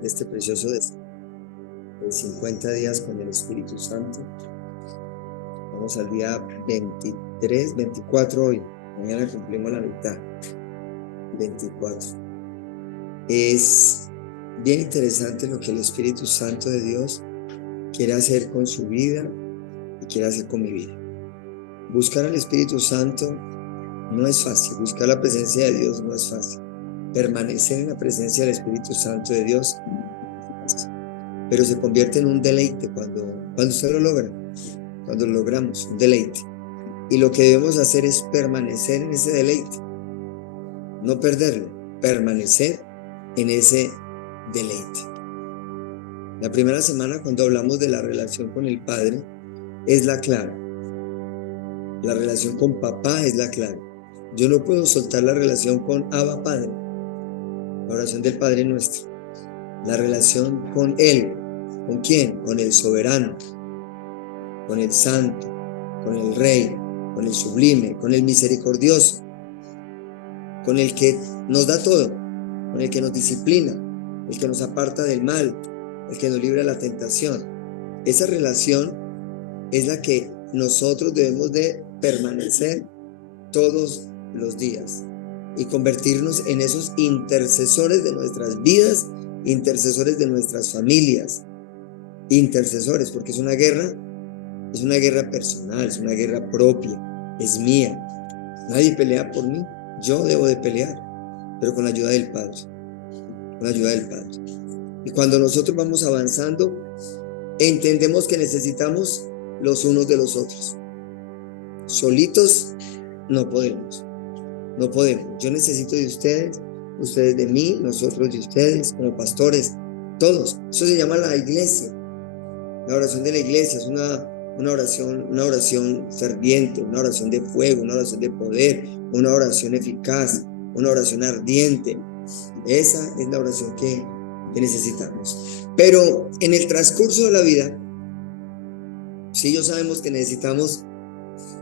de este precioso de 50 días con el Espíritu Santo. Vamos al día 23, 24 hoy. Mañana cumplimos la mitad. 24. Es bien interesante lo que el Espíritu Santo de Dios quiere hacer con su vida y quiere hacer con mi vida. Buscar al Espíritu Santo no es fácil. Buscar la presencia de Dios no es fácil. Permanecer en la presencia del Espíritu Santo de Dios no es fácil. Pero se convierte en un deleite cuando usted lo logra, cuando lo logramos, un deleite. Y lo que debemos hacer es permanecer en ese deleite, no perderlo, permanecer en ese deleite. La primera semana, cuando hablamos de la relación con el Padre, es la clave. La relación con papá es la clave. Yo no puedo soltar la relación con Abba Padre, la oración del Padre Nuestro. La relación con Él. ¿Con quién? Con el soberano, con el santo, con el rey, con el sublime, con el misericordioso, con el que nos da todo, con el que nos disciplina, el que nos aparta del mal, el que nos libra de la tentación. Esa relación es la que nosotros debemos de permanecer todos los días y convertirnos en esos intercesores de nuestras vidas, intercesores de nuestras familias, intercesores, porque es una guerra personal, es una guerra propia, es mía. Nadie pelea por mí, yo debo de pelear, pero con la ayuda del Padre, con la ayuda del Padre. Y cuando nosotros vamos avanzando, entendemos que necesitamos los unos de los otros. Solitos no podemos. Yo necesito de ustedes, ustedes de mí, nosotros de ustedes, como pastores, todos. Eso se llama la iglesia. La oración de la iglesia es una oración ferviente, una oración de fuego, una oración de poder, una oración eficaz, una oración ardiente. Esa es la oración que necesitamos. Pero en el transcurso de la vida, sí, yo sabemos que necesitamos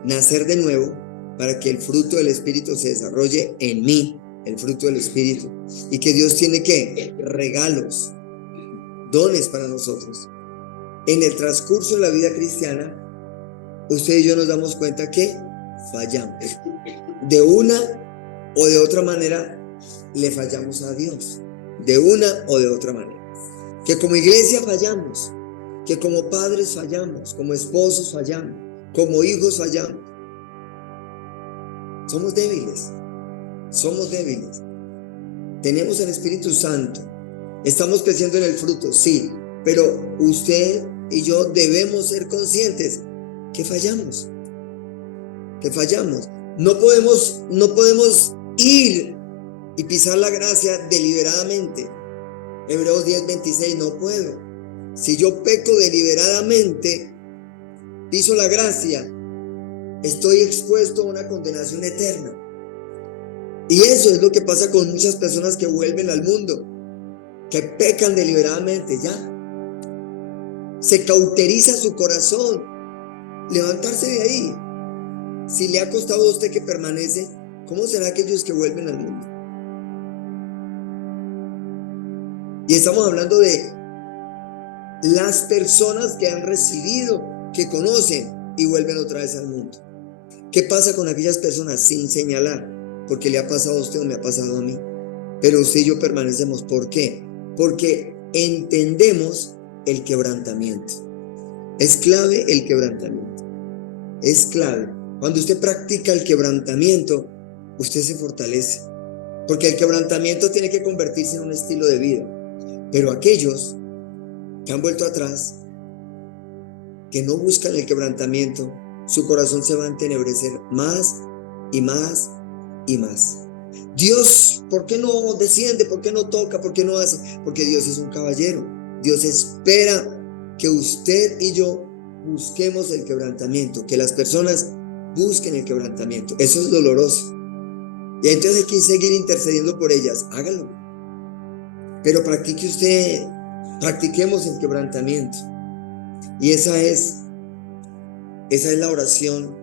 nacer de nuevo para que el fruto del Espíritu se desarrolle en mí, el fruto del Espíritu, y que Dios tiene ¿qué? Regalos, dones para nosotros. En el transcurso de la vida cristiana, usted y yo nos damos cuenta que fallamos. De una o de otra manera le fallamos a Dios. De una o de otra manera. Que como iglesia fallamos, que como padres fallamos, como esposos fallamos, como hijos fallamos. Somos débiles. Tenemos el Espíritu Santo. Estamos creciendo en el fruto, sí, pero usted y yo debemos ser conscientes que fallamos. No podemos ir y pisar la gracia deliberadamente. Hebreos 10:26, no puedo. Si yo peco deliberadamente, piso la gracia, estoy expuesto a una condenación eterna. Y eso es lo que pasa con muchas personas que vuelven al mundo, que pecan deliberadamente, ya. Se cauteriza su corazón. Levantarse de ahí. Si le ha costado a usted que permanece, ¿cómo será aquellos que vuelven al mundo? Y estamos hablando de las personas que han recibido, que conocen y vuelven otra vez al mundo. ¿Qué pasa con aquellas personas? Sin señalar, porque le ha pasado a usted o me ha pasado a mí. Pero usted y yo permanecemos. ¿Por qué? Porque entendemos el quebrantamiento. Es clave el quebrantamiento. Es clave. Cuando usted practica el quebrantamiento, usted se fortalece. Porque el quebrantamiento tiene que convertirse en un estilo de vida. Pero aquellos que han vuelto atrás, que no buscan el quebrantamiento, su corazón se va a entenebrecer más y más y más. Dios, ¿por qué no desciende? ¿Por qué no toca? ¿Por qué no hace? Porque Dios es un caballero. Dios espera que usted y yo busquemos el quebrantamiento, que las personas busquen el quebrantamiento. Eso es doloroso. Y entonces hay que seguir intercediendo por ellas. Hágalo. Pero practiquemos el quebrantamiento. Y esa es la oración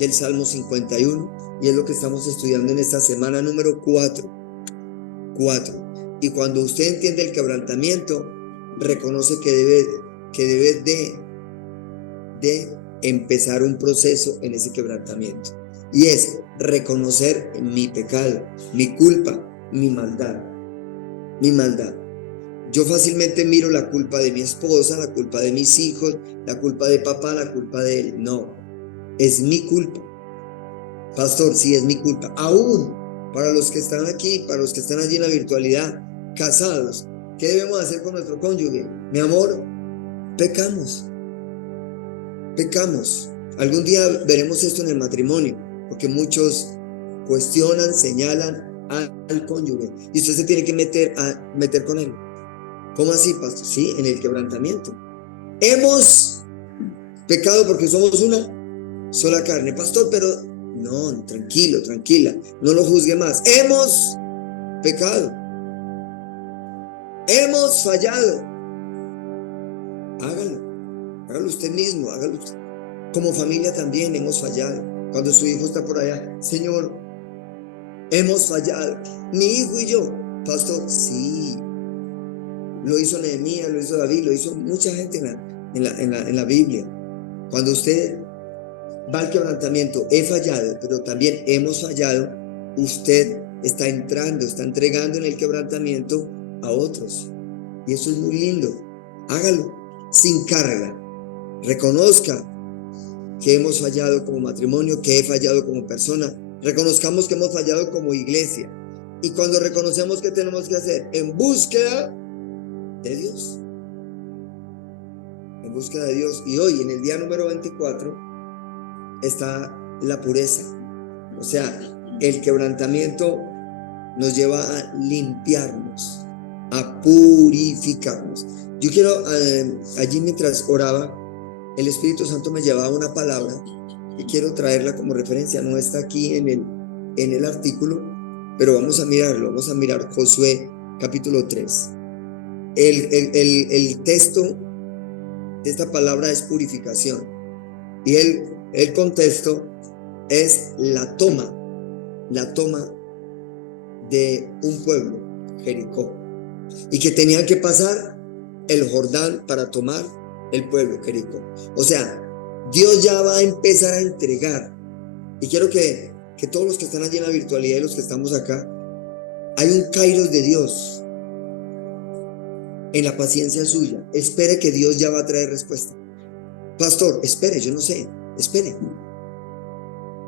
del Salmo 51. Y es lo que estamos estudiando en esta semana número 4. Y cuando usted entiende el quebrantamiento, reconoce que debe de empezar un proceso en ese quebrantamiento. Y es reconocer mi pecado, mi culpa, mi maldad. Yo fácilmente miro la culpa de mi esposa, la culpa de mis hijos, la culpa de papá, la culpa de él. No, es mi culpa. Pastor, sí es mi culpa. Aún para los que están aquí, para los que están allí en la virtualidad, casados, ¿qué debemos hacer con nuestro cónyuge? Mi amor, pecamos. Algún día veremos esto en el matrimonio, porque muchos cuestionan, señalan al cónyuge y usted se tiene que meter con él. ¿Cómo así, pastor? Sí, en el quebrantamiento. Hemos pecado porque somos una sola carne. Pastor, pero no, tranquilo, tranquila, no lo juzgue más. Hemos pecado. Hemos fallado. Hágalo usted mismo, hágalo usted. Como familia también hemos fallado. Cuando su hijo está por allá, Señor, hemos fallado. Mi hijo y yo, pastor, sí. Lo hizo Nehemías, lo hizo David, lo hizo mucha gente en la Biblia. Cuando usted va al quebrantamiento, he fallado, pero también hemos fallado, usted está entregando en el quebrantamiento a otros. Y eso es muy lindo. Hágalo sin carga. Reconozca que hemos fallado como matrimonio, que he fallado como persona. Reconozcamos que hemos fallado como iglesia. Y cuando reconocemos, ¿qué tenemos que hacer? En búsqueda de Dios. En búsqueda de Dios. Y hoy, en el día número 24, está la pureza. O sea, el quebrantamiento nos lleva a limpiarnos, a purificarnos. Yo quiero, allí mientras oraba, el Espíritu Santo me llevaba una palabra y quiero traerla como referencia. No está aquí en el artículo, pero vamos a mirarlo. Vamos a mirar Josué capítulo 3. El texto de esta palabra es purificación. Y el contexto es la toma de un pueblo, Jericó, y que tenían que pasar el Jordán para tomar el pueblo, Jericó. O sea, Dios ya va a empezar a entregar. Y quiero que todos los que están allí en la virtualidad y los que estamos acá, hay un kairos de Dios en la paciencia suya. Espere que Dios ya va a traer respuesta. Pastor, espere, yo no sé, espere.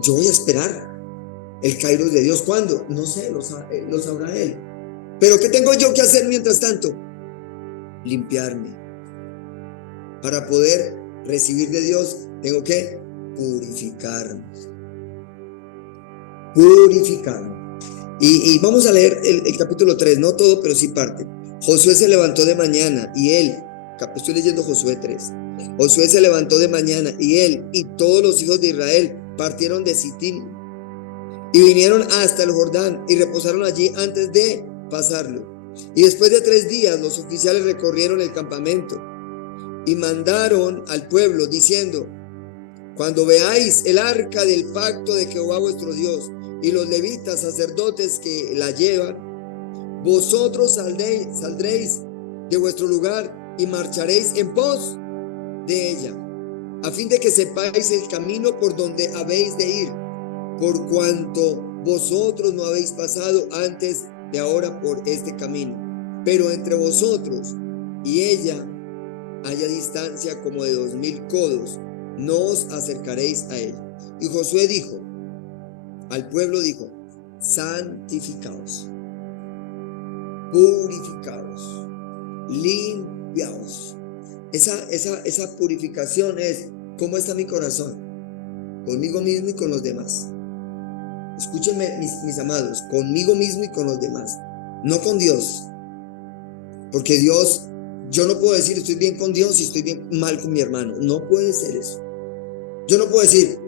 Yo voy a esperar el kairos de Dios. ¿Cuándo? No sé, lo sabrá Él. Pero ¿qué tengo yo que hacer mientras tanto? Limpiarme. Para poder recibir de Dios, tengo que purificarme. Y vamos a leer el capítulo 3, no todo, pero sí parte. Josué se levantó de mañana y él, estoy leyendo Josué 3. Josué se levantó de mañana y él y todos los hijos de Israel partieron de Sitín y vinieron hasta el Jordán y reposaron allí antes de pasarlo. Y después de 3 días los oficiales recorrieron el campamento y mandaron al pueblo diciendo: cuando veáis el arca del pacto de Jehová vuestro Dios y los levitas sacerdotes que la llevan, vosotros saldréis de vuestro lugar y marcharéis en pos de ella, a fin de que sepáis el camino por donde habéis de ir, por cuanto vosotros no habéis pasado antes de ahora por este camino. Pero entre vosotros y ella haya distancia como de 2000 codos, no os acercaréis a él. Y Josué dijo al pueblo, santificaos, purificaos, limpiaos. Esa purificación es: ¿cómo está mi corazón? Conmigo mismo y con los demás. Escúchenme, mis amados, conmigo mismo y con los demás, no con Dios. Porque Dios, yo no puedo decir estoy bien con Dios y estoy bien mal con mi hermano. No puede ser eso. Yo no puedo decir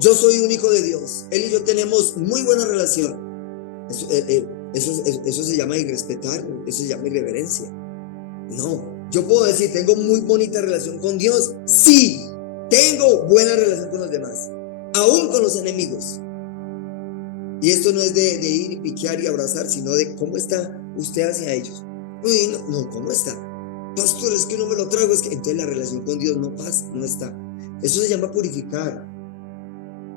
yo soy un hijo de Dios, él y yo tenemos muy buena relación. Eso se llama irrespetar, eso se llama irreverencia. No, yo puedo decir tengo muy bonita relación con Dios. Sí, tengo buena relación con los demás, aún con los enemigos. Y esto no es de ir y piquear y abrazar, sino de cómo está usted hacia ellos. Uy, no, ¿cómo está? Pastor, es que no me lo traigo, es que entonces la relación con Dios no pasa, no está. Eso se llama purificar.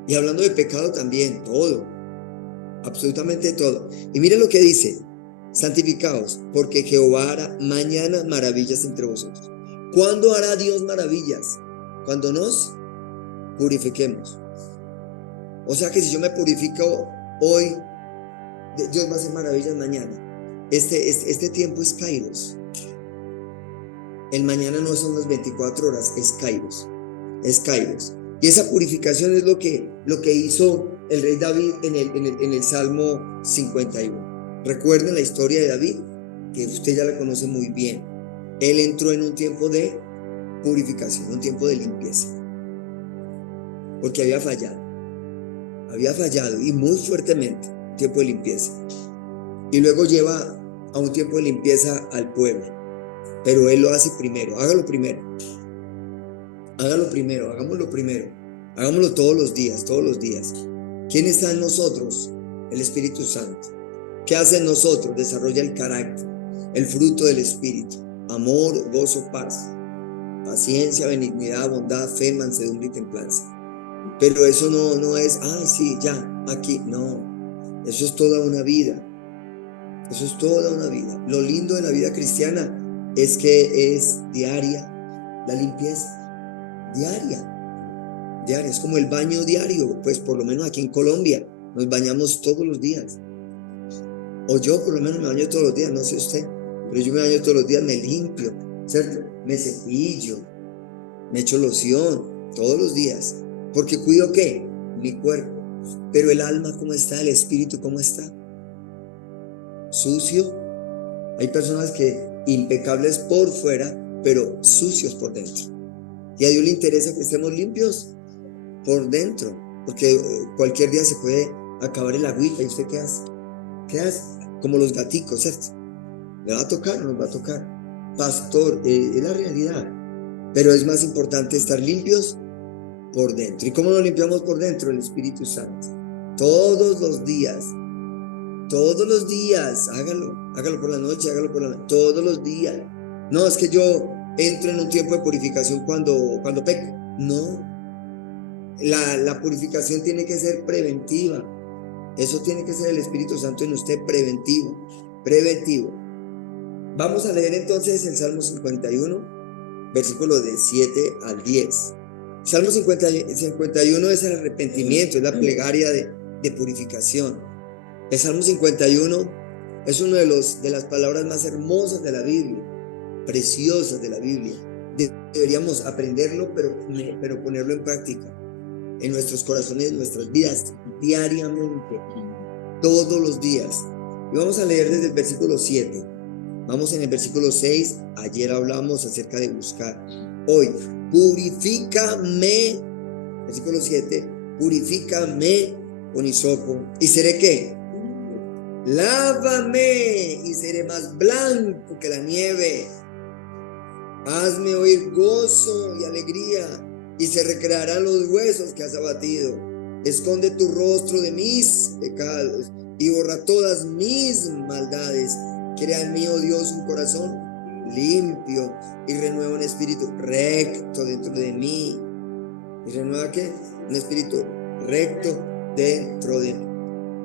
Y hablando de pecado también, todo, absolutamente todo. Y mire lo que dice: santificaos, porque Jehová hará mañana maravillas entre vosotros. ¿Cuándo hará Dios maravillas? Cuando nos purifiquemos. O sea que si yo me purifico hoy, Dios va a hacer maravillas mañana. Este tiempo es Kairos. El mañana no son las 24 horas, es Kairos. Es Kairos. Y esa purificación es lo que hizo el rey David en el Salmo 51. Recuerden la historia de David, que usted ya la conoce muy bien. Él entró en un tiempo de purificación, un tiempo de limpieza, porque había fallado y muy fuertemente, un tiempo de limpieza. Y luego lleva a un tiempo de limpieza al pueblo, pero él lo hace primero. Hágalo primero, hagámoslo primero, hagámoslo todos los días. ¿Quién está en nosotros? El Espíritu Santo. ¿Qué hace en nosotros? Desarrolla el carácter, el fruto del Espíritu: amor, gozo, paz, paciencia, benignidad, bondad, fe, mansedumbre y templanza. Pero eso no es, sí, ya, aquí, no. Eso es toda una vida. Lo lindo de la vida cristiana es que es diaria la limpieza. Diaria. Es como el baño diario. Pues por lo menos aquí en Colombia nos bañamos todos los días. O yo por lo menos me baño todos los días, no sé usted, pero yo me baño todos los días, me limpio, ¿cierto? Me cepillo, me echo loción todos los días. Porque cuido ¿qué? Mi cuerpo. Pero el alma, ¿cómo está? El espíritu, ¿cómo está? Sucio. Hay personas que impecables por fuera, pero sucios por dentro. Y a Dios le interesa que estemos limpios por dentro, porque cualquier día se puede acabar el agüita. ¿Y usted qué hace? Como los gaticos, ¿cierto? ¿Le va a tocar o no nos va a tocar? Pastor, es la realidad. Pero es más importante estar limpios por dentro. ¿Y cómo nos limpiamos por dentro? El Espíritu Santo. Todos los días, hágalo por la noche, todos los días. No, es que yo entro en un tiempo de purificación cuando peco. No, la purificación tiene que ser preventiva. Eso tiene que ser el Espíritu Santo en usted, preventivo. Vamos a leer entonces el Salmo 51, versículos de 7 al 10. Salmo 51 es el arrepentimiento, es la plegaria de purificación. El Salmo 51 es una de las palabras más hermosas de la Biblia, preciosas de la Biblia. Deberíamos aprenderlo, pero ponerlo en práctica en nuestros corazones, en nuestras vidas, diariamente, todos los días. Y vamos a leer desde el versículo 7. Vamos en el versículo 6. Ayer hablamos acerca de buscar. Hoy, purifícame, versículo 7, purifícame con hisopo. ¿Y seré qué? Lávame y seré más blanco que la nieve. Hazme oír gozo y alegría, y se recrearán los huesos que has abatido. Esconde tu rostro de mis pecados y borra todas mis maldades. Crea en mí, oh Dios, un corazón limpio y renueva un espíritu recto dentro de mí. ¿Y renueva qué? Un espíritu recto dentro de mí.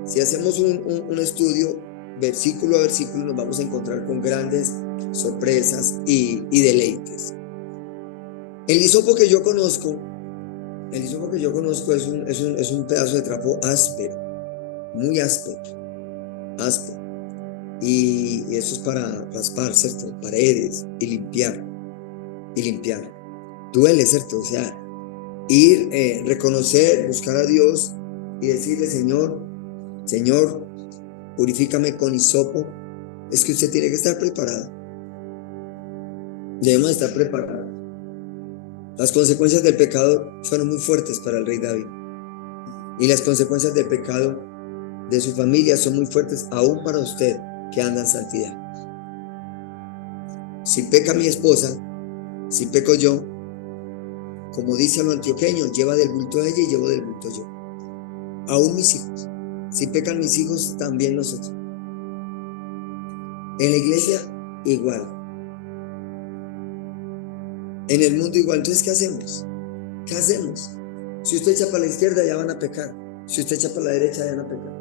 Si hacemos un estudio versículo a versículo, nos vamos a encontrar con grandes sorpresas y deleites. El hisopo que yo conozco es un pedazo de trapo áspero, muy áspero. Y eso es para raspar, ¿cierto? Paredes y limpiar. Duele, ¿cierto? O sea, ir, reconocer, buscar a Dios y decirle: Señor, purifícame con hisopo. Es que usted tiene que estar preparado. Debemos estar preparados. Las consecuencias del pecado fueron muy fuertes para el rey David. Y las consecuencias del pecado de su familia son muy fuertes aún para usted que anda en santidad. Si peca mi esposa, si peco yo, como dice lo antioqueño, lleva del bulto a ella y llevo del bulto yo. Aún mis hijos. Si pecan mis hijos, también nosotros. En la iglesia, igual. En el mundo, igual. Entonces, ¿qué hacemos? ¿Qué hacemos? Si usted echa para la izquierda, ya van a pecar. Si usted echa para la derecha, ya van a pecar.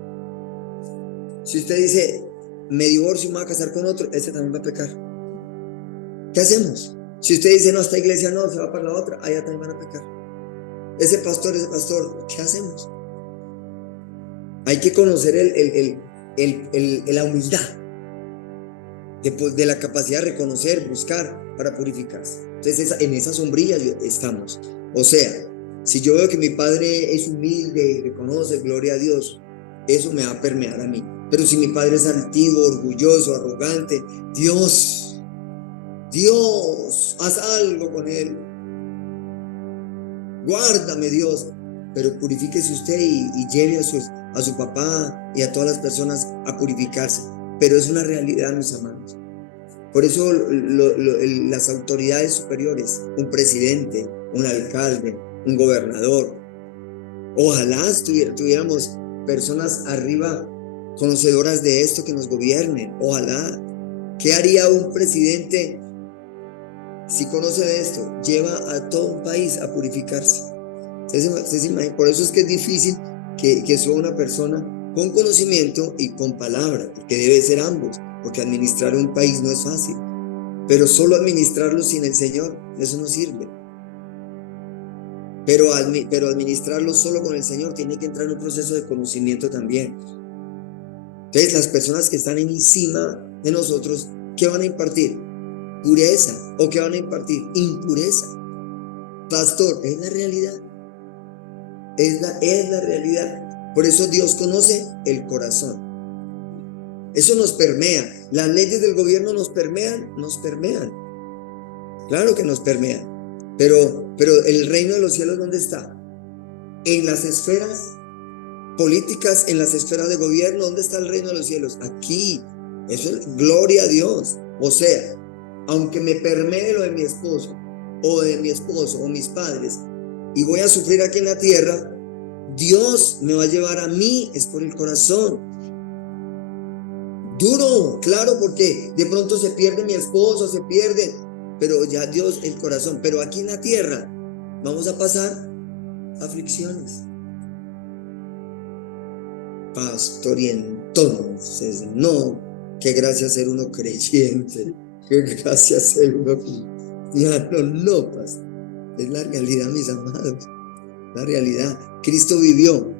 Si usted dice, me divorcio y me voy a casar con otro, este también va a pecar. ¿Qué hacemos? Si usted dice, no, esta iglesia no, se va para la otra, allá también van a pecar. Ese pastor, ¿qué hacemos? Hay que conocer la humildad de la capacidad de reconocer, buscar para purificarse. Entonces en esa sombrilla estamos. O sea, si yo veo que mi padre es humilde, reconoce, gloria a Dios, eso me va a permear a mí. Pero si mi padre es altivo, orgulloso, arrogante, Dios, haz algo con él. Guárdame, Dios. Pero purifíquese usted y lleve a su papá y a todas las personas a purificarse. Pero es una realidad, mis amados. Por eso las autoridades superiores, un presidente, un alcalde, un gobernador, ojalá tuviéramos personas arriba conocedoras de esto que nos gobiernen. Ojalá. ¿Qué haría un presidente si conoce de esto? Lleva a todo un país a purificarse. Por eso es que es difícil que sea una persona con conocimiento y con palabra, porque debe ser ambos, porque administrar un país no es fácil. Pero solo administrarlo sin el Señor, eso no sirve. Pero administrarlo solo con el Señor tiene que entrar en un proceso de conocimiento también. Entonces las personas que están encima de nosotros, ¿qué van a impartir? Pureza. ¿O qué van a impartir? Impureza. Pastor, es la realidad. Es la realidad. Por eso Dios conoce el corazón. Eso nos permea. Las leyes del gobierno nos permean. Claro que nos permean. Pero el reino de los cielos, ¿dónde está? En las esferas políticas, en las esferas de gobierno. ¿Dónde está el reino de los cielos? Aquí. Eso es gloria a Dios. O sea, aunque me permee lo de mi esposo o mis padres y voy a sufrir aquí en la tierra, Dios me va a llevar a mí, es por el corazón. Duro, claro, porque de pronto se pierde mi esposo, pero ya Dios, el corazón. Pero aquí en la tierra vamos a pasar aflicciones. Pastor, y entonces, no, qué gracia ser uno creyente, qué gracia ser uno cristiano, no, pastor. Es la realidad, mis amados, la realidad. Cristo vivió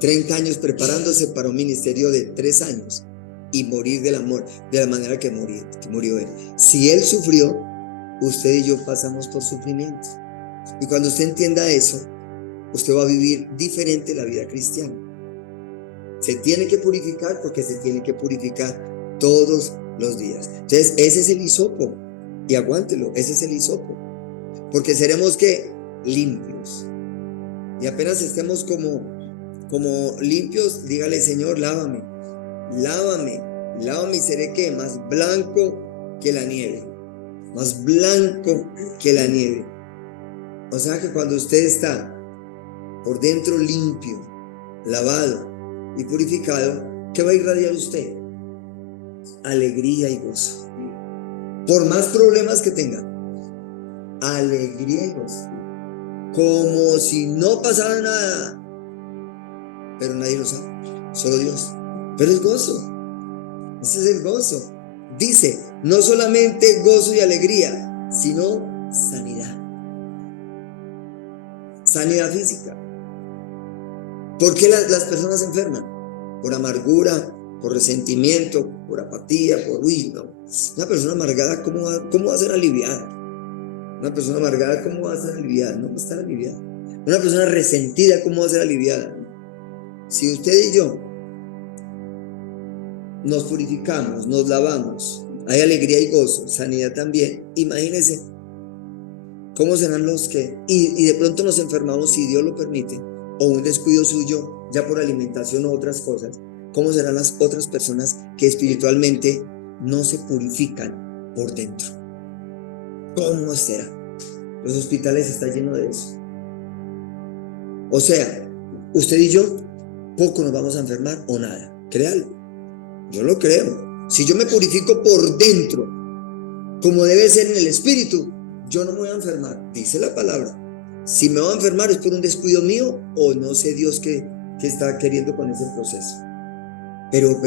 30 años preparándose para un ministerio de 3 años y morir de la manera que murió él. Si él sufrió, usted y yo pasamos por sufrimiento. Y cuando usted entienda eso, usted va a vivir diferente la vida cristiana. Se tiene que purificar porque se tiene que purificar todos los días. Entonces, ese es el hisopo. Y aguántelo, ese es el hisopo. Porque seremos ¿qué? Limpios. Y apenas estemos como limpios, dígale, Señor, lávame y seré ¿qué? Más blanco que la nieve. Más blanco que la nieve. O sea que cuando usted está por dentro limpio, lavado y purificado, ¿qué va a irradiar usted? Alegría y gozo. Por más problemas que tenga, alegría y gozo. Como si no pasara nada. Pero nadie lo sabe, solo Dios. Pero es gozo. Ese es el gozo. Dice, no solamente gozo y alegría, sino sanidad. Sanidad física. ¿Por qué las personas se enferman? Por amargura, por resentimiento, por apatía, por no. Una persona amargada, ¿cómo va a ser aliviada? Una persona amargada, ¿cómo va a ser aliviada? No va a estar aliviada. Una persona resentida, ¿cómo va a ser aliviada? Si usted y yo nos purificamos, nos lavamos, hay alegría y gozo, sanidad también, imagínense cómo serán los que, y de pronto nos enfermamos si Dios lo permite, o un descuido suyo, ya por alimentación o otras cosas, cómo serán las otras personas que espiritualmente no se purifican por dentro. ¿Cómo será? Los hospitales están llenos de eso. O sea, usted y yo poco nos vamos a enfermar o nada, créalo. Yo lo creo. Si yo me purifico por dentro, como debe ser en el espíritu, yo no me voy a enfermar, dice la palabra. Si me voy a enfermar es por un descuido mío o no sé Dios qué está queriendo con ese proceso. Pero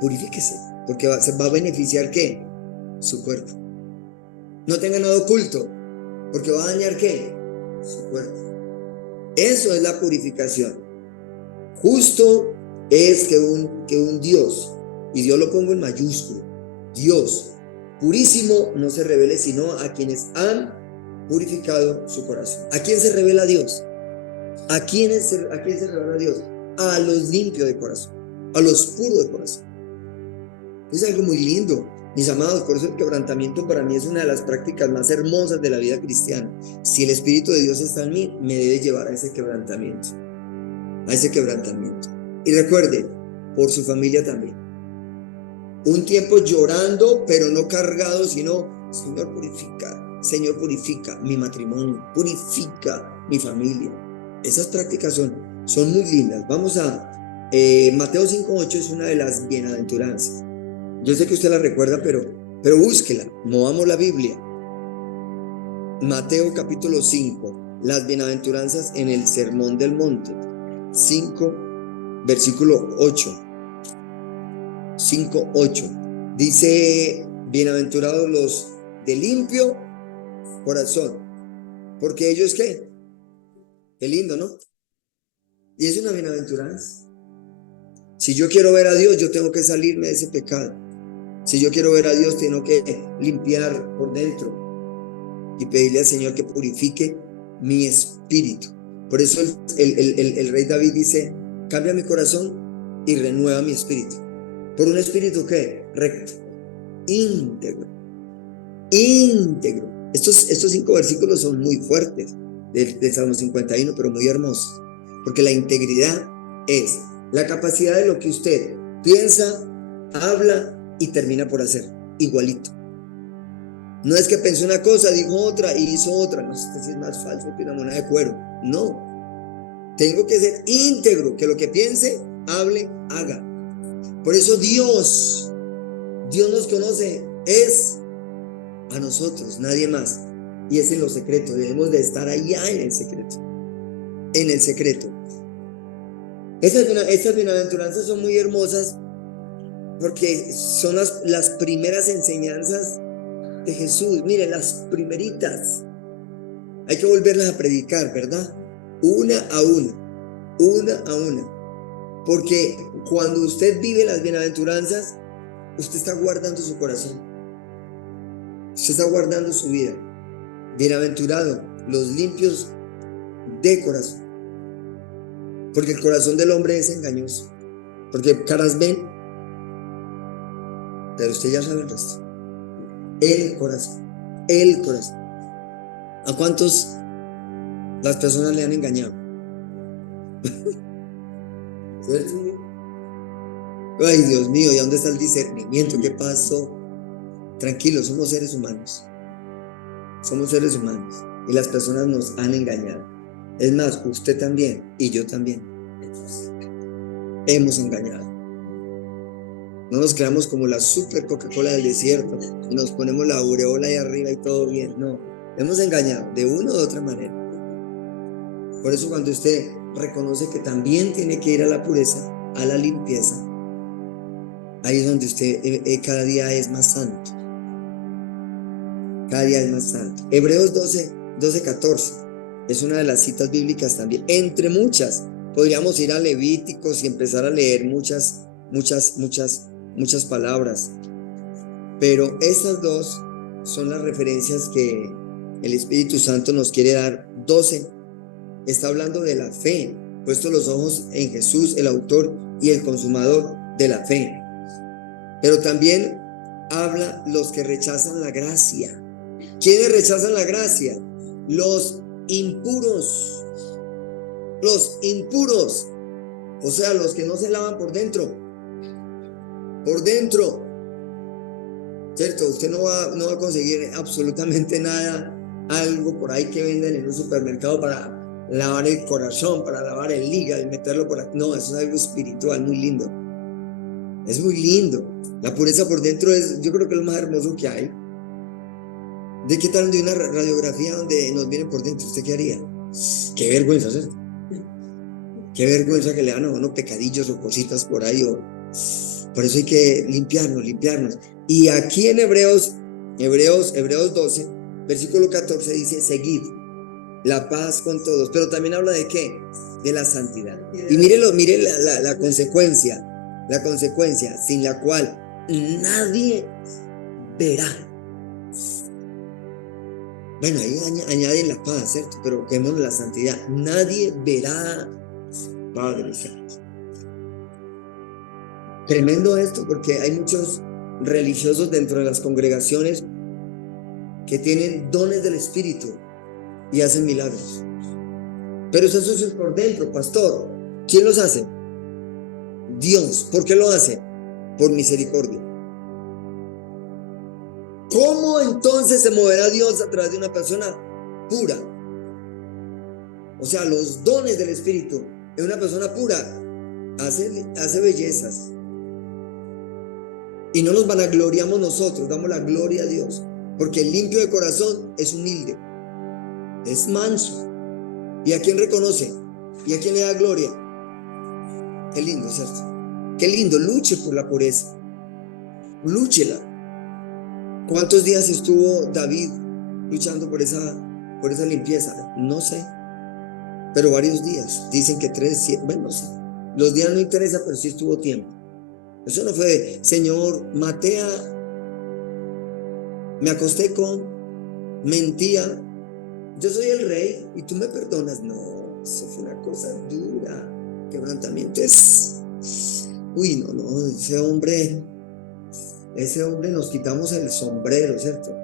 purifíquese, porque se va a beneficiar ¿qué? Su cuerpo. No tenga nada oculto, porque va a dañar ¿qué? Su cuerpo. Eso es la purificación. Justo es que un Dios, y Dios lo pongo en mayúsculo, Dios purísimo no se revele sino a quienes han purificado su corazón. ¿A quién se revela Dios? ¿A quién se revela Dios? A los limpios de corazón, a los puros de corazón. Es algo muy lindo, mis amados. Por eso el quebrantamiento para mí es una de las prácticas más hermosas de la vida cristiana. Si el Espíritu de Dios está en mí, me debe llevar a ese quebrantamiento. Y recuerde, por su familia también. Un tiempo llorando, pero no cargado, sino Señor, purifica mi matrimonio, purifica mi familia. Esas prácticas son muy lindas. Vamos a Mateo 5:8 es una de las bienaventuranzas. Yo sé que usted la recuerda, pero búsquela, movamos la Biblia. Mateo capítulo 5, las bienaventuranzas en el Sermón del Monte, 5, versículo 8. 5:8 dice: bienaventurados los de limpio corazón, porque ellos ¿qué? Qué lindo, ¿no? Y es una bienaventuranza. Si yo quiero ver a Dios, yo tengo que salirme de ese pecado. Si yo quiero ver a Dios, tengo que limpiar por dentro y pedirle al Señor que purifique mi espíritu. Por eso el rey David dice: cambia mi corazón y renueva mi espíritu. ¿Por un espíritu qué? Recto, íntegro. Estos 5 versículos son muy fuertes del Salmo 51, pero muy hermosos, porque la integridad es la capacidad de lo que usted piensa, habla y termina por hacer, igualito. No es que pensó una cosa, dijo otra y hizo otra. No sé si es más falso que una moneda de cuero. No, tengo que ser íntegro, que lo que piense, hable, haga. Por eso Dios nos conoce, es a nosotros, nadie más. Y es en lo secreto, debemos de estar allá en el secreto. Estas bienaventuranzas son muy hermosas porque son las primeras enseñanzas de Jesús. Miren, las primeritas. Hay que volverlas a predicar, ¿verdad? Una a una. Porque cuando usted vive las bienaventuranzas, usted está guardando su corazón. Usted está guardando su vida. Bienaventurado los limpios de corazón. Porque el corazón del hombre es engañoso. Porque caras ven, pero usted ya sabe el resto. El corazón. ¿A cuántos las personas le han engañado? ¿Cierto? Ay, Dios mío, ¿y dónde está el discernimiento? ¿Qué pasó? Tranquilos, somos seres humanos. Y las personas nos han engañado. Es más, usted también y yo también hemos engañado. No nos creamos como la super Coca-Cola del desierto y nos ponemos la aureola ahí arriba y todo bien. No, hemos engañado de una u otra manera. Por eso cuando usted reconoce que también tiene que ir a la pureza, a la limpieza, ahí es donde usted cada día es más santo. Hebreos 12:14 es una de las citas bíblicas también. Entre muchas, podríamos ir a Levíticos y empezar a leer muchas palabras. Pero estas dos son las referencias que el Espíritu Santo nos quiere dar. 12 está hablando de la fe, puesto los ojos en Jesús, el autor y el consumador de la fe. Pero también habla los que rechazan la gracia. ¿Quiénes rechazan la gracia? Los impuros. O sea, los que no se lavan por dentro. ¿Cierto? Usted no va a conseguir absolutamente nada, algo por ahí que venden en un supermercado para lavar el corazón, para lavar el hígado y meterlo por aquí. No, eso es algo espiritual muy lindo. Es muy lindo. La pureza por dentro es, yo creo que es lo más hermoso que hay. ¿De qué tal de una radiografía donde nos viene por dentro? ¿Usted qué haría? Qué vergüenza, ¿cierto? Qué vergüenza que le dan a uno pecadillos o cositas por ahí. Por eso hay que limpiarnos. Y aquí en Hebreos 12, versículo 14 dice, seguid la paz con todos. Pero también habla de ¿qué? De la santidad. Y mire la consecuencia. La consecuencia sin la cual nadie verá. Bueno, ahí añaden la paz, ¿cierto? Pero quedemos la santidad. Nadie verá, Padre Santo. Tremendo esto, porque hay muchos religiosos dentro de las congregaciones que tienen dones del Espíritu y hacen milagros. Pero eso es por dentro, pastor. ¿Quién los hace? Dios. ¿Por qué lo hace? Por misericordia. ¿Cómo entonces se moverá Dios a través de una persona pura? O sea, los dones del Espíritu en una persona pura hace bellezas. Y no nos vanagloriamos nosotros, damos la gloria a Dios. Porque el limpio de corazón es humilde, es manso. ¿Y a quién reconoce? ¿Y a quién le da gloria? Qué lindo, ¿cierto? Qué lindo, luche por la pureza. Lúchela. ¿Cuántos días estuvo David luchando por esa limpieza? No sé. Pero varios días. Dicen que 3, 7, bueno, no sé. Los días no interesan, pero sí estuvo tiempo. Eso no fue, Señor, me acosté mentía, yo soy el rey y tú me perdonas. No, eso fue una cosa dura. Quebrantamiento es, no, ese hombre nos quitamos el sombrero, ¿cierto?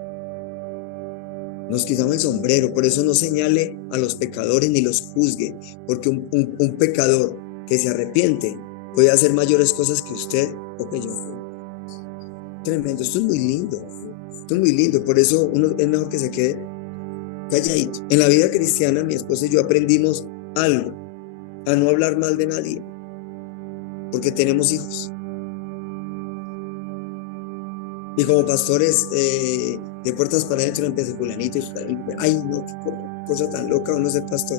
Nos quitamos el sombrero. Por eso no señale a los pecadores ni los juzgue, porque un pecador que se arrepiente puede hacer mayores cosas que usted o que yo. Tremendo, esto es muy lindo. Esto es muy lindo, por eso uno es mejor que se quede calladito. En la vida cristiana, mi esposa y yo aprendimos algo, a no hablar mal de nadie, porque tenemos hijos. Y como pastores de puertas para adentro empecé fulanito y fulanito. Ay, no, qué cosa tan loca uno ser pastor.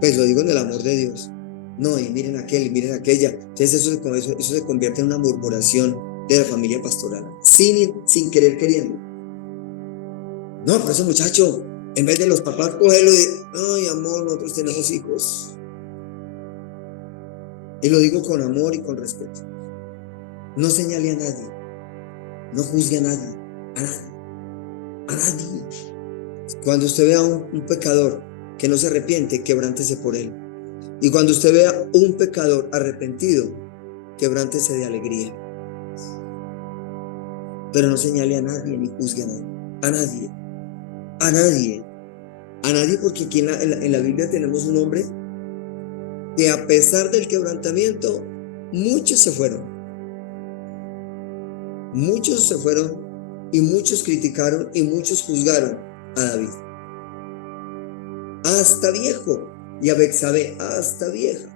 Pues lo digo en el amor de Dios. No, y miren aquel, y miren aquella. Entonces eso se convierte en una murmuración de la familia pastoral, sin querer queriendo. No, pero ese muchacho, en vez de los papás cogerlo y ay, amor, nosotros tenemos hijos. Y lo digo con amor y con respeto. No señale a nadie, no juzgue a nadie, a nadie. Cuando usted vea un pecador que no se arrepiente, quebrántese por él. Y cuando usted vea un pecador arrepentido, quebrántese de alegría. Pero no señale a nadie ni juzgue a nadie. A nadie, porque aquí en la Biblia tenemos un hombre que a pesar del quebrantamiento, muchos se fueron y muchos criticaron y muchos juzgaron a David. Hasta viejo, y a Betsabé, hasta vieja.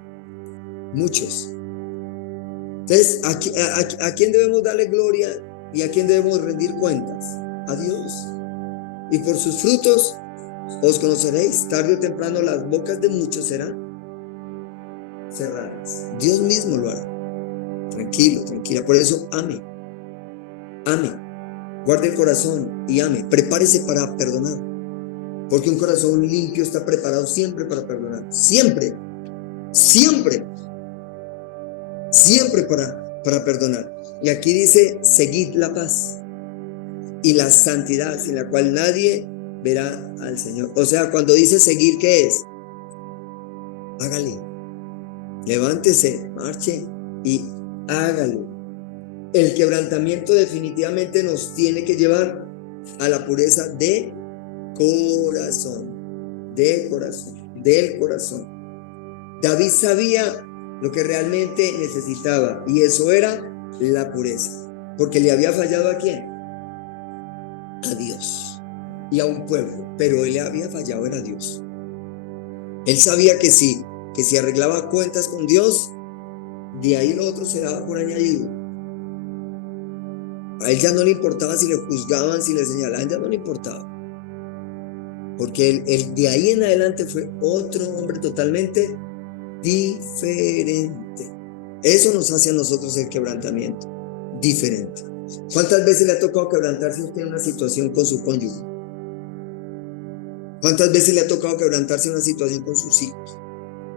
Muchos. Entonces, ¿a quién debemos darle gloria y a quién debemos rendir cuentas? A Dios. Y por sus frutos os conoceréis. Tarde o temprano las bocas de muchos serán cerradas. Dios mismo lo hará. Tranquilo, tranquila. Por eso ame. Guarde el corazón y ame. Prepárese para perdonar. Porque un corazón limpio está preparado siempre para perdonar. Siempre para perdonar. Y aquí dice, seguid la paz y la santidad, sin la cual nadie verá al Señor. O sea, cuando dice seguir, ¿qué es? Hágale. Levántese, marche y hágalo. El quebrantamiento definitivamente nos tiene que llevar a la pureza del corazón. David sabía lo que realmente necesitaba, y eso era la pureza, porque le había fallado ¿a quién? A Dios y a un pueblo, pero él le había fallado a Dios. Él sabía que si arreglaba cuentas con Dios, de ahí lo otro se daba por añadido. A él ya no le importaba si le juzgaban, si le señalaban, ya no le importaba. Porque él de ahí en adelante fue otro hombre totalmente diferente. Eso nos hace a nosotros el quebrantamiento, diferente. ¿Cuántas veces le ha tocado quebrantarse usted en una situación con su cónyuge? ¿Cuántas veces le ha tocado quebrantarse en una situación con sus hijos?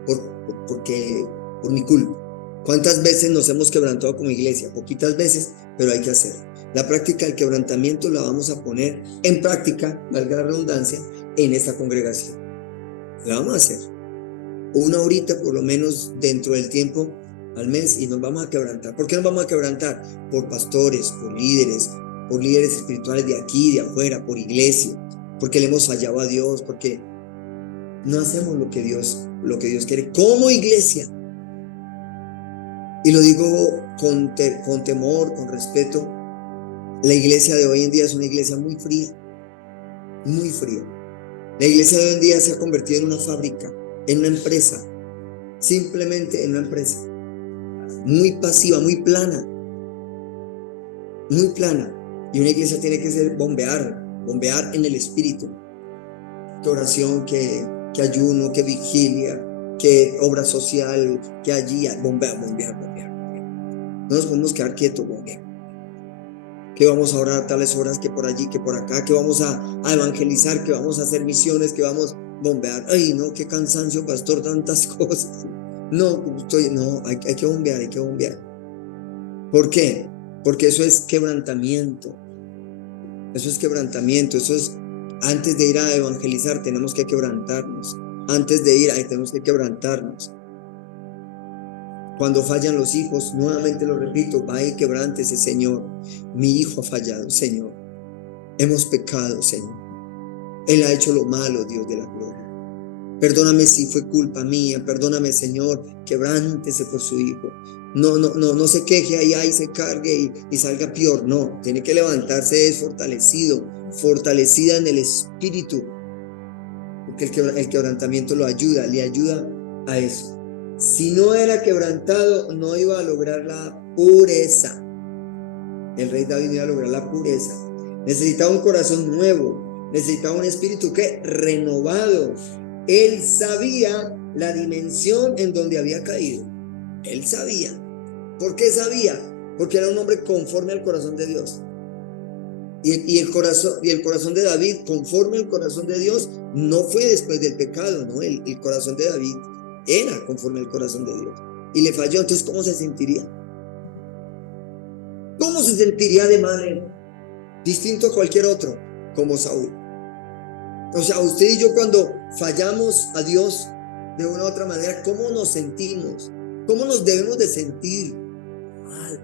Por mi culpa. ¿Cuántas veces nos hemos quebrantado como iglesia? Poquitas veces, pero hay que hacerlo. La práctica del quebrantamiento la vamos a poner en práctica, valga la redundancia, en esta congregación. La vamos a hacer. Una horita por lo menos dentro del tiempo al mes y nos vamos a quebrantar. ¿Por qué nos vamos a quebrantar? Por pastores, por líderes espirituales de aquí, de afuera, por iglesia, porque le hemos fallado a Dios, porque no hacemos lo que Dios quiere como iglesia. Y lo digo con temor, con respeto. La iglesia de hoy en día es una iglesia muy fría, muy fría. La iglesia de hoy en día se ha convertido en una fábrica, en una empresa, simplemente en una empresa, muy pasiva, muy plana. Y una iglesia tiene que ser bombear en el espíritu. Que oración, que ayuno, que vigilia, que obra social, que allí, bombear. No nos podemos quedar quietos, bombear. Que vamos a orar tales horas, que por allí, que por acá, que vamos a evangelizar, que vamos a hacer misiones, que vamos a bombear. Ay, no, qué cansancio, pastor, tantas cosas. Hay que bombear. ¿Por qué? Porque eso es quebrantamiento. Eso es, antes de ir a evangelizar, tenemos que quebrantarnos. Antes de ir, tenemos que quebrantarnos. Cuando fallan los hijos, nuevamente lo repito, va y quebrántese, Señor. Mi hijo ha fallado, Señor. Hemos pecado, Señor. Él ha hecho lo malo, Dios de la gloria. Perdóname si fue culpa mía. Perdóname, Señor. Quebrántese por su hijo. No se queje allá y se cargue y salga peor. No, tiene que levantarse, es fortalecida en el espíritu. Porque el quebrantamiento le ayuda a eso. Si no era quebrantado, no iba a lograr la pureza. El rey David iba a lograr la pureza. Necesitaba un corazón nuevo. Necesitaba un espíritu renovado. Él sabía la dimensión en donde había caído. Él sabía. ¿Por qué sabía? Porque era un hombre conforme al corazón de Dios. Y el corazón de David, conforme al corazón de Dios, no fue después del pecado, ¿no? El corazón de David era conforme al corazón de Dios. Y le falló. Entonces, ¿cómo se sentiría? ¿Cómo se sentiría de madre? Distinto a cualquier otro, como Saúl. O sea, usted y yo cuando fallamos a Dios de una u otra manera, ¿cómo nos sentimos? ¿Cómo nos debemos de sentir? Mal,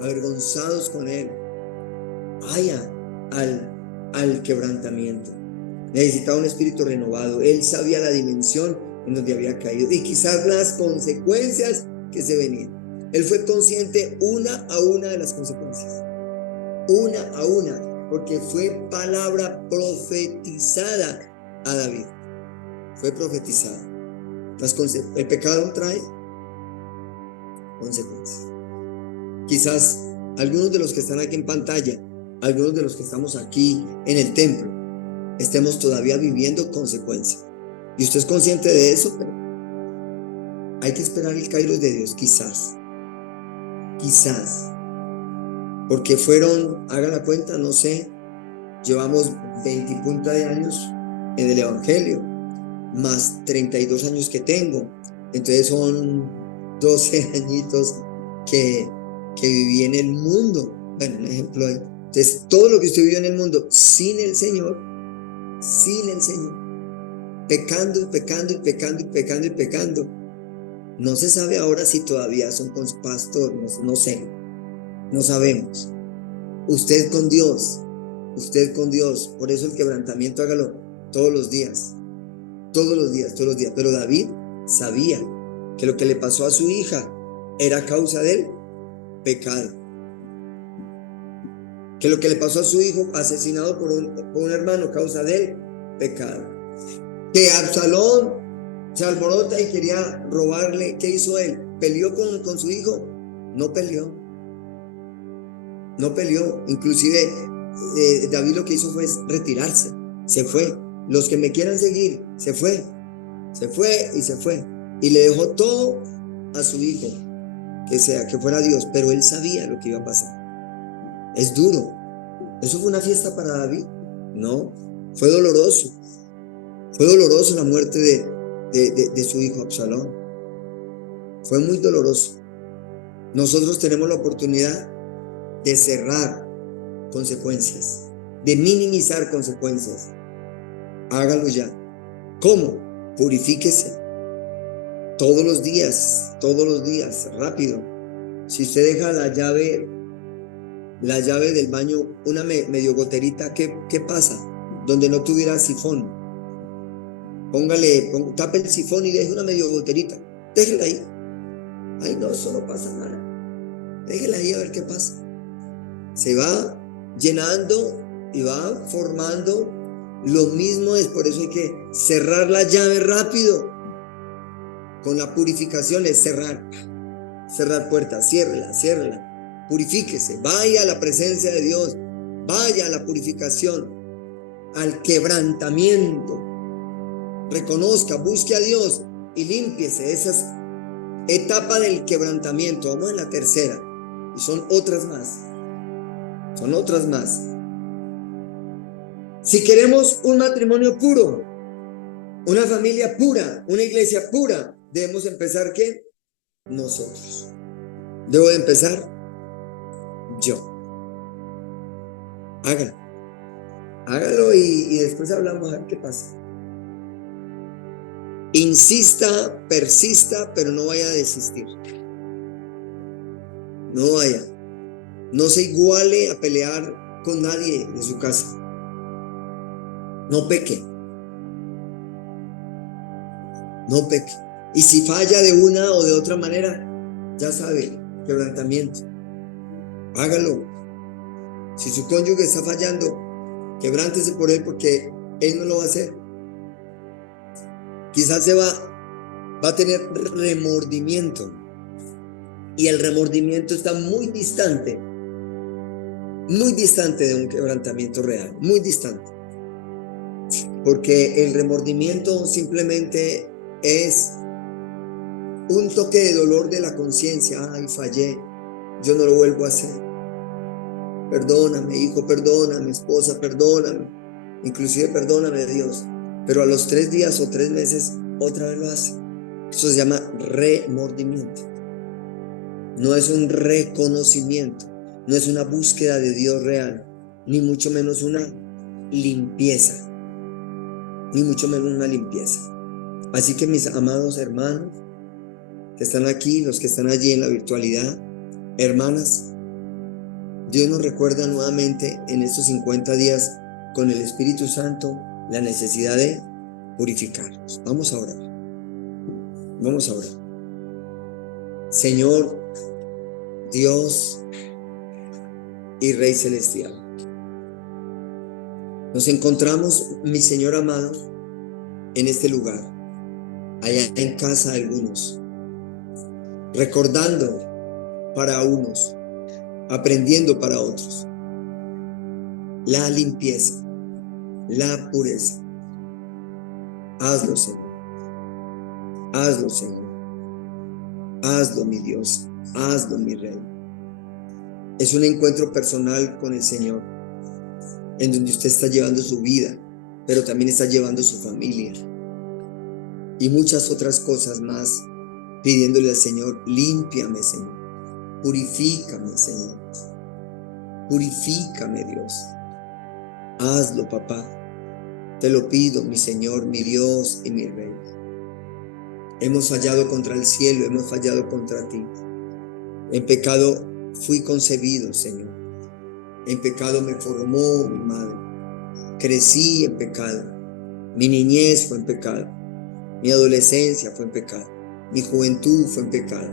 avergonzados con Él. Vaya al quebrantamiento. Necesitaba un espíritu renovado. Él sabía la dimensión en donde había caído y quizás las consecuencias que se venían. Él fue consciente una a una de las consecuencias. Una a una, porque fue palabra profetizada a David. Fue profetizada. El pecado trae consecuencias. Quizás algunos de los que están aquí en pantalla, algunos de los que estamos aquí en el templo, estemos todavía viviendo consecuencias. Y usted es consciente de eso, pero hay que esperar el kairos de Dios, quizás. Porque hagan la cuenta, no sé, llevamos 20 y punta de años en el evangelio, más 32 años que tengo. Entonces son 12 añitos que viví en el mundo. Bueno, un ejemplo ahí. Entonces, todo lo que usted vivió en el mundo sin el Señor, pecando. No se sabe ahora si todavía son con su pastor, no sabemos. Usted con Dios. Por eso el quebrantamiento hágalo todos los días. Pero David sabía que lo que le pasó a su hija era causa del pecado. Que lo que le pasó a su hijo asesinado por un hermano, causa del pecado. Que Absalón se alborota y quería robarle. ¿Qué hizo él? ¿Peleó con su hijo? No peleó. no peleó. Inclusive David lo que hizo fue retirarse, se fue. Los que me quieran seguir, se fue y se fue. Y le dejó todo a su hijo, que fuera Dios, pero él sabía lo que iba a pasar. Es duro. ¿Eso fue una fiesta para David? No, fue doloroso. Fue doloroso la muerte de su hijo Absalón. Fue muy doloroso. Nosotros tenemos la oportunidad de cerrar consecuencias, de minimizar consecuencias. Hágalo ya. ¿Cómo? Purifíquese. Todos los días, rápido. Si usted deja la llave del baño, una medio goterita, ¿qué pasa? Donde no tuviera sifón. Tape el sifón y deje una medio goterita. Déjela ahí. Ay, no, eso no pasa nada. Déjela ahí a ver qué pasa. Se va llenando y va formando. Lo mismo es, por eso hay que cerrar la llave rápido. Con la purificación es cerrar puertas, ciérrela, purifíquese, vaya a la presencia de Dios, vaya a la purificación, al quebrantamiento, reconozca, busque a Dios y límpiese. Esa es etapa del quebrantamiento. Vamos en la tercera y son otras más. Si queremos un matrimonio puro, una familia pura, una iglesia pura, debemos empezar ¿qué? Nosotros. Debo de empezar yo. Hágalo y después hablamos a ver qué pasa. Insista, persista, pero no vaya a desistir. No vaya. No se iguale a pelear con nadie de su casa. No peque. Y si falla de una o de otra manera, ya sabe, quebrantamiento. Hágalo. Si su cónyuge está fallando, quebrántese por él, porque él no lo va a hacer. Quizás va a tener remordimiento. Y el remordimiento está muy distante de un quebrantamiento real, muy distante. Porque el remordimiento simplemente es un toque de dolor de la conciencia. Ay, fallé, yo no lo vuelvo a hacer. Perdóname, hijo, perdóname, esposa, perdóname. Inclusive perdóname, Dios. Pero a los 3 días o 3 meses otra vez lo hace. Eso se llama remordimiento. No es un reconocimiento, no es una búsqueda de Dios real, ni mucho menos una limpieza. Así que mis amados hermanos que están aquí, los que están allí en la virtualidad, hermanas, Dios nos recuerda nuevamente en estos 50 días con el Espíritu Santo la necesidad de purificarnos. Vamos a orar. Señor, Dios y Rey Celestial, nos encontramos, mi Señor amado, en este lugar, allá en casa de algunos, recordando para unos, aprendiendo para otros, la limpieza, la pureza. Hazlo, Señor. Hazlo, mi Dios. Hazlo, mi Rey. Es un encuentro personal con el Señor, en donde usted está llevando su vida, pero también está llevando su familia y muchas otras cosas más, pidiéndole al Señor: límpiame, Señor, purifícame, Señor, purifícame, Dios. Hazlo, papá, te lo pido, mi Señor, mi Dios y mi Rey. Hemos fallado contra el cielo, hemos fallado contra ti. En pecado fui concebido, Señor. En pecado me formó mi madre. Crecí en pecado. Mi niñez fue en pecado. Mi adolescencia fue en pecado. Mi juventud fue en pecado.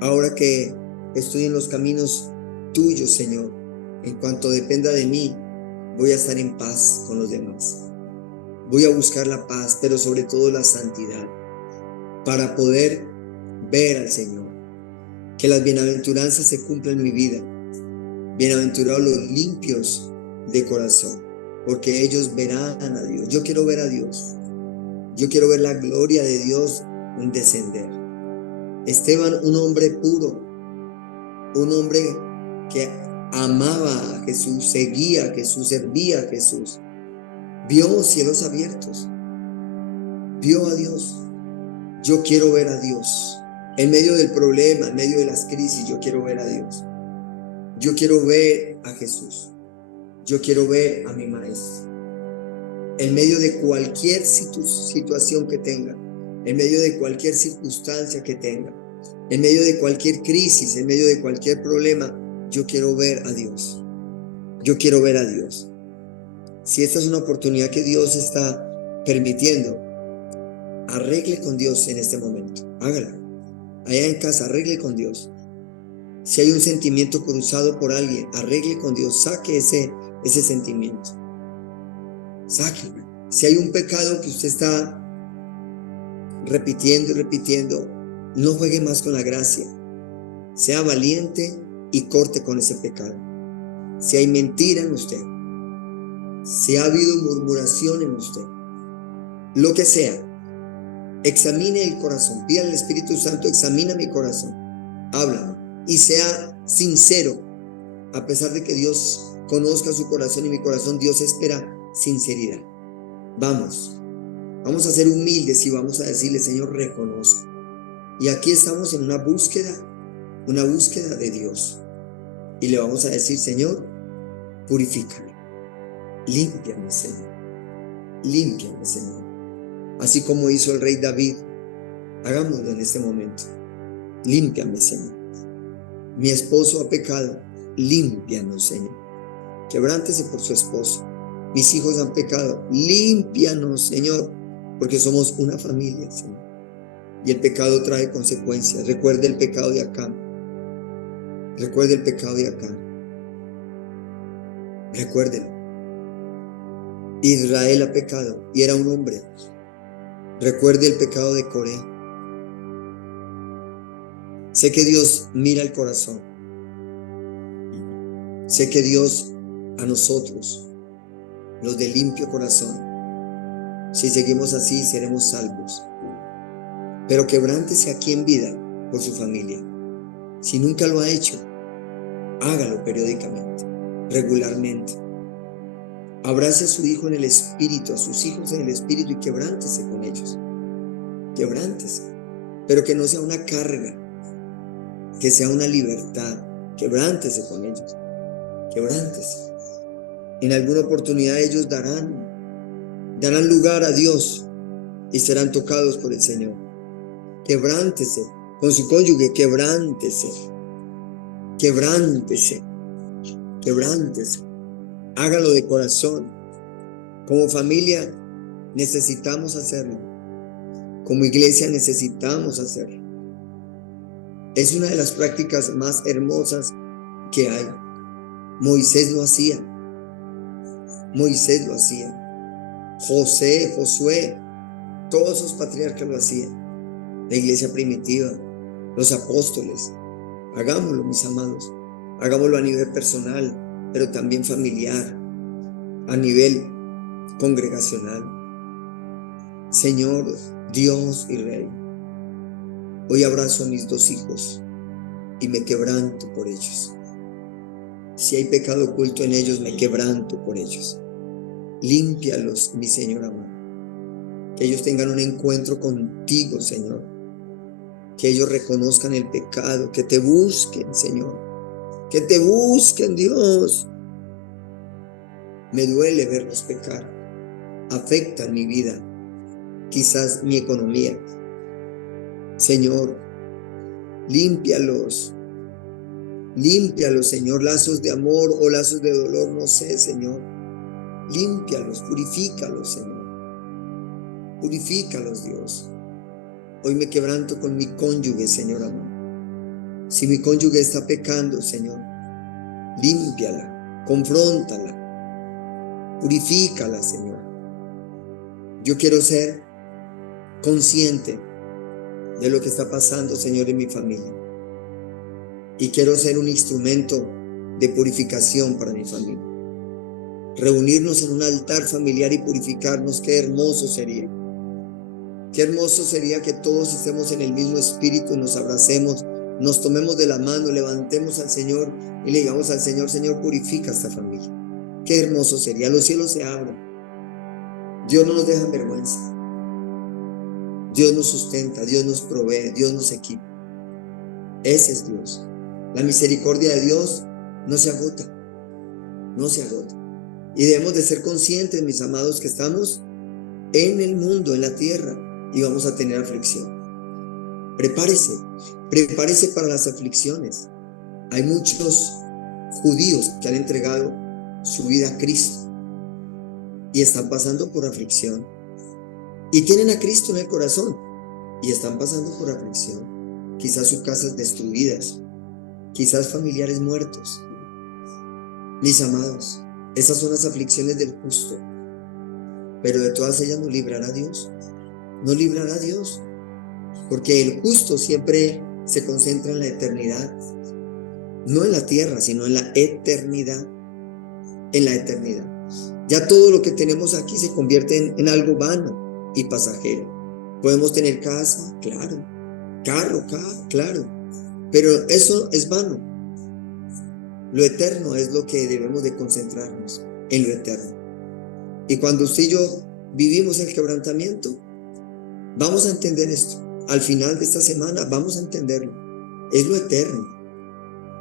Ahora que estoy en los caminos tuyos, Señor, en cuanto dependa de mí, voy a estar en paz con los demás. Voy a buscar la paz, pero sobre todo la santidad, para poder ver al Señor. Que las bienaventuranzas se cumplan en mi vida. Bienaventurados los limpios de corazón, porque ellos verán a Dios. Yo quiero ver a Dios. Yo quiero ver la gloria de Dios descender. Esteban, un hombre puro, un hombre que amaba a Jesús, seguía a Jesús, servía a Jesús, vio cielos abiertos, vio a Dios. Yo quiero ver a Dios. En medio del problema, en medio de las crisis, yo quiero ver a Dios. Yo quiero ver a Jesús. Yo quiero ver a mi Maestro. En medio de cualquier situación que tenga, en medio de cualquier circunstancia que tenga, en medio de cualquier crisis, en medio de cualquier problema, yo quiero ver a Dios. Yo quiero ver a Dios. Si esta es una oportunidad que Dios está permitiendo, arregle con Dios en este momento. Hágala. Allá en casa, arregle con Dios. Si hay un sentimiento cruzado por alguien, arregle con Dios. Saque ese sentimiento. Sáquelo. Si hay un pecado que usted está repitiendo y repitiendo, no juegue más con la gracia. Sea valiente y corte con ese pecado. Si hay mentira en usted, si ha habido murmuración en usted, lo que sea, examine el corazón. Pida al Espíritu Santo, examina mi corazón. Háblame y sea sincero. A pesar de que Dios conozca su corazón y mi corazón, Dios espera sinceridad. Vamos a ser humildes y vamos a decirle: Señor, reconozco. Y aquí estamos en una búsqueda de Dios. Y le vamos a decir: Señor, purifícame, límpiame, Señor, límpiame, Señor. Así como hizo el rey David, hagámoslo en este momento. Límpiame, Señor. Mi esposo ha pecado, límpianos, Señor. Quebrántese por su esposo. Mis hijos han pecado, límpianos, Señor, porque somos una familia, Señor. Y el pecado trae consecuencias. Recuerde el pecado de Acán. Recuerde el pecado de Acán. Recuérdelo. Israel ha pecado y era un hombre. Recuerde el pecado de Coré. Sé que Dios mira el corazón. Sé que Dios a nosotros, los de limpio corazón, si seguimos así, seremos salvos. Pero quebrántese aquí en vida por su familia. Si nunca lo ha hecho, hágalo periódicamente, regularmente. Abrace a su hijo en el espíritu, a sus hijos en el espíritu, y quebrántese con ellos. Quebrántese. Pero que no sea una carga, que sea una libertad. Quebrántese con ellos. Quebrántese. En alguna oportunidad ellos darán lugar a Dios y serán tocados por el Señor. Quebrántese con su cónyuge, quebrántese. Quebrántese. Quebrántese. Hágalo de corazón. Como familia necesitamos hacerlo. Como iglesia necesitamos hacerlo. Es una de las prácticas más hermosas que hay. Moisés lo hacía. Moisés lo hacía. José, Josué, todos esos patriarcas lo hacían. La iglesia primitiva, los apóstoles. Hagámoslo, mis amados. Hagámoslo a nivel personal, pero también familiar, a nivel congregacional. Señor, Dios y Rey, hoy abrazo a mis dos hijos y me quebranto por ellos. Si hay pecado oculto en ellos, me quebranto por ellos. Límpialos, mi Señor amado. Que ellos tengan un encuentro contigo, Señor. Que ellos reconozcan el pecado, que te busquen, Señor. Que te busquen, Dios. Me duele verlos pecar. Afectan mi vida, quizás mi economía. Señor, límpialos. Límpialos, Señor. Lazos de amor o lazos de dolor, no sé, Señor. Límpialos, purifícalos, Señor. Purifícalos, Dios. Hoy me quebranto con mi cónyuge, Señor amado. Si mi cónyuge está pecando, Señor, límpiala, confróntala, purifícala, Señor. Yo quiero ser consciente de lo que está pasando, Señor, en mi familia. Y quiero ser un instrumento de purificación para mi familia. Reunirnos en un altar familiar y purificarnos, qué hermoso sería. Qué hermoso sería que todos estemos en el mismo espíritu, nos abracemos, nos tomemos de la mano, levantemos al Señor y le digamos al Señor: Señor, purifica esta familia. Qué hermoso sería. Los cielos se abren. Dios no nos deja en vergüenza. Dios nos sustenta, Dios nos provee, Dios nos equipa. Ese es Dios. La misericordia de Dios no se agota, no se agota. Y debemos de ser conscientes, mis amados, que estamos en el mundo, en la tierra, y vamos a tener aflicción. Prepárese para las aflicciones. Hay muchos judíos que han entregado su vida a Cristo y están pasando por aflicción. Y tienen a Cristo en el corazón y están pasando por aflicción. Quizás sus casas destruidas, quizás familiares muertos. Mis amados, esas son las aflicciones del justo, pero de todas ellas nos librará Dios. Nos librará Dios, porque el justo siempre se concentra en la eternidad, no en la tierra, sino en la eternidad. En la eternidad. Ya todo lo que tenemos aquí se convierte en algo vano y pasajero. Podemos tener casa, claro, carro, claro, pero eso es vano. Lo eterno es lo que debemos de concentrarnos, en lo eterno. Y cuando usted y yo vivimos el quebrantamiento, vamos a entender esto. Al final de esta semana vamos a entenderlo. Es lo eterno.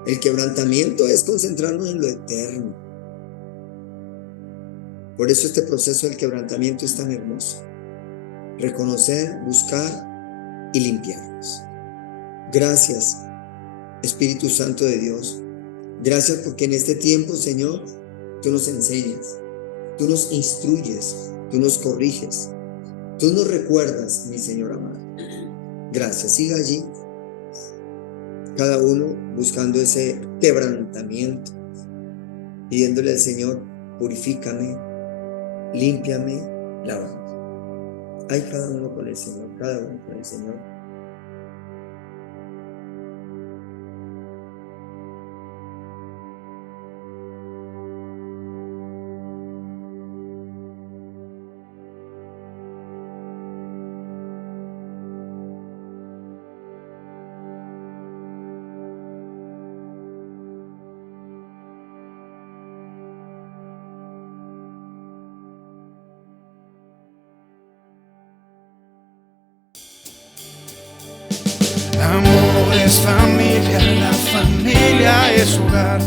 El quebrantamiento es concentrarnos en lo eterno. Por eso este proceso del quebrantamiento es tan hermoso. Reconocer, buscar y limpiarnos. Gracias, Espíritu Santo de Dios. Gracias porque en este tiempo, Señor, tú nos enseñas, tú nos instruyes, tú nos corriges, tú nos recuerdas, mi Señor amado. Gracias. Siga allí, cada uno buscando ese quebrantamiento, pidiéndole al Señor: purifícame, límpiame, lávame. Hay cada uno con el Señor, cada uno con el Señor. Amor es familia, la familia es hogar.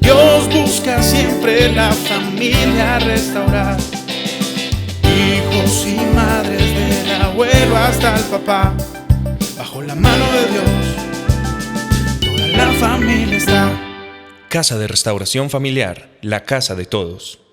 Dios busca siempre la familia restaurar. Hijos y madres, del abuelo hasta el papá, bajo la mano de Dios, toda la familia está. Casa de Restauración Familiar, la casa de todos.